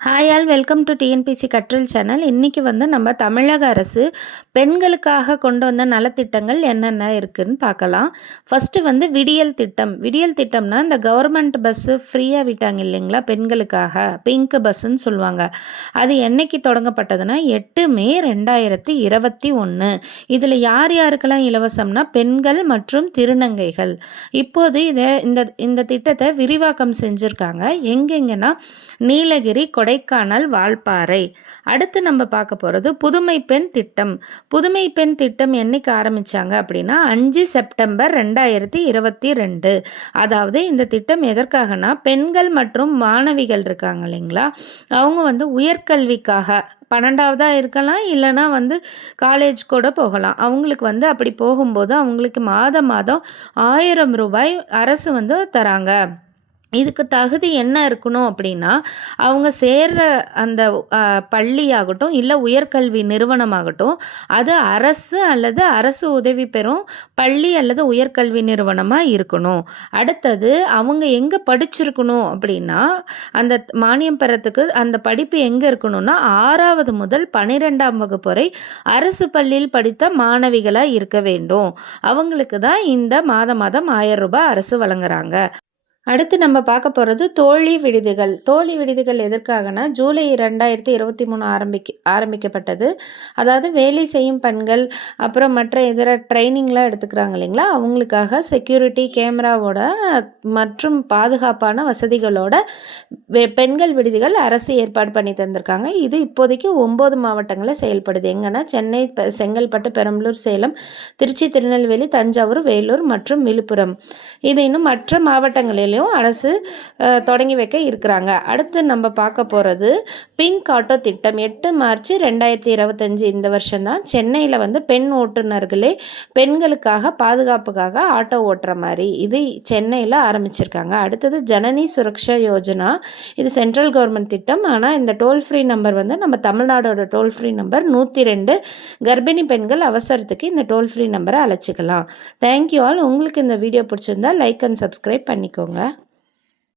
Hi all welcome to TNPSC கற்றல் channel. இன்றைக்கி நம்ம தமிழக அரசு பெண்களுக்காக கொண்டு வந்த நலத்திட்டங்கள் என்னென்ன இருக்குதுன்னு பார்க்கலாம். ஃபஸ்ட்டு விடியல் திட்டம். விடியல் திட்டம்னா இந்த கவர்மெண்ட் பஸ்ஸு ஃப்ரீயாக விட்டாங்க இல்லைங்களா பெண்களுக்காக, பிங்க் பஸ்ஸுன்னு சொல்லுவாங்க. அது என்னைக்கு தொடங்கப்பட்டதுன்னா 8 மே 2021. இதில் யார் யாருக்கெல்லாம் இலவசம்னா பெண்கள் மற்றும் திருநங்கைகள். இப்போது இந்த திட்டத்தை விரிவாக்கம் செஞ்சுருக்காங்க. எங்கெங்கன்னா நீலகிரி, கொடைக்கானல், வால்பாறை. அடுத்து நம்ம பார்க்க போகிறது புதுமை பெண் திட்டம். புதுமை பெண் திட்டம் என்னைக்கு ஆரம்பித்தாங்க அப்படின்னா 5 செப்டம்பர் 2022. அதாவது இந்த திட்டம் எதற்காகனா பெண்கள் மற்றும் மாணவிகள் இருக்காங்க இல்லைங்களா, அவங்க உயர்கல்விக்காக 12வதாக இருக்கலாம், இல்லைனா காலேஜ் கூட போகலாம். அவங்களுக்கு அப்படி போகும்போது அவங்களுக்கு மாதம் 1000 ரூபாய் அரசு தராங்க. இதுக்கு தகுதி என்ன இருக்கணும் அப்படின்னா, அவங்க சேர்ற அந்த பள்ளியாகட்டும், இல்லை உயர்கல்வி நிறுவனமாகட்டும், அது அரசு அல்லது அரசு உதவி பெறும் பள்ளி அல்லது உயர்கல்வி நிறுவனமாக இருக்கணும். அடுத்தது அவங்க எங்கே படிச்சிருக்கணும் அப்படின்னா, அந்த மானியம் பெறத்துக்கு அந்த படிப்பு எங்கே இருக்கணும்னா 6வது முதல் 12ஆம் வகுப்பு வரை அரசு பள்ளியில் படித்த மாணவிகளாக இருக்க வேண்டும். அவங்களுக்கு தான் இந்த மாதம் 1000 ரூபாய் அரசு வழங்குறாங்க. அடுத்து நம்ம பார்க்க போகிறது தோழி விடுதிகள். தோழி விடுதிகள் எதற்காகனா ஜூலை 2023 ஆரம்பிக்கப்பட்டது. அதாவது வேலை செய்யும் பெண்கள், அப்புறம் மற்ற இதர ட்ரைனிங்லாம் எடுத்துக்கிறாங்க இல்லைங்களா, அவங்களுக்காக செக்யூரிட்டி கேமராவோட மற்றும் பாதுகாப்பான வசதிகளோட பெண்கள் விடுதிகள் அரசு ஏற்பாடு பண்ணி தந்திருக்காங்க. இது இப்போதைக்கு 9 மாவட்டங்களில் செயல்படுது. எங்கன்னா சென்னை, செங்கல்பட்டு, பெரம்பலூர், சேலம், திருச்சி, திருநெல்வேலி, தஞ்சாவூர், வேலூர் மற்றும் விழுப்புரம். இது இன்னும் மற்ற மாவட்டங்களில் அரசு தொடங்கி வைக்க இருக்கிறாங்க. அடுத்து நம்ம பார்க்க போகிறது பிங்க் ஆட்டோ திட்டம். 8 மார்ச் 2025 இந்த வருஷம் தான் சென்னையில் பெண் ஓட்டுநர்களே பெண்களுக்காக பாதுகாப்புக்காக ஆட்டோ ஓட்டுற மாதிரி இது சென்னையில் ஆரம்பிச்சிருக்காங்க. அடுத்தது ஜனனி சுரக்ஷா யோஜனா. இது சென்ட்ரல் கவர்மெண்ட் திட்டம். ஆனால் இந்த டோல் ஃப்ரீ நம்பர் நம்ம தமிழ்நாடோட டோல் ஃப்ரீ நம்பர் 102. கர்ப்பிணி பெண்கள் அவசரத்துக்கு இந்த டோல் ஃப்ரீ நம்பரை அழைச்சிக்கலாம். Thank you all. உங்களுக்கு இந்த வீடியோ பிடிச்சிருந்தா லைக் அண்ட் சப்ஸ்கிரைப் பண்ணிக்கோங்க.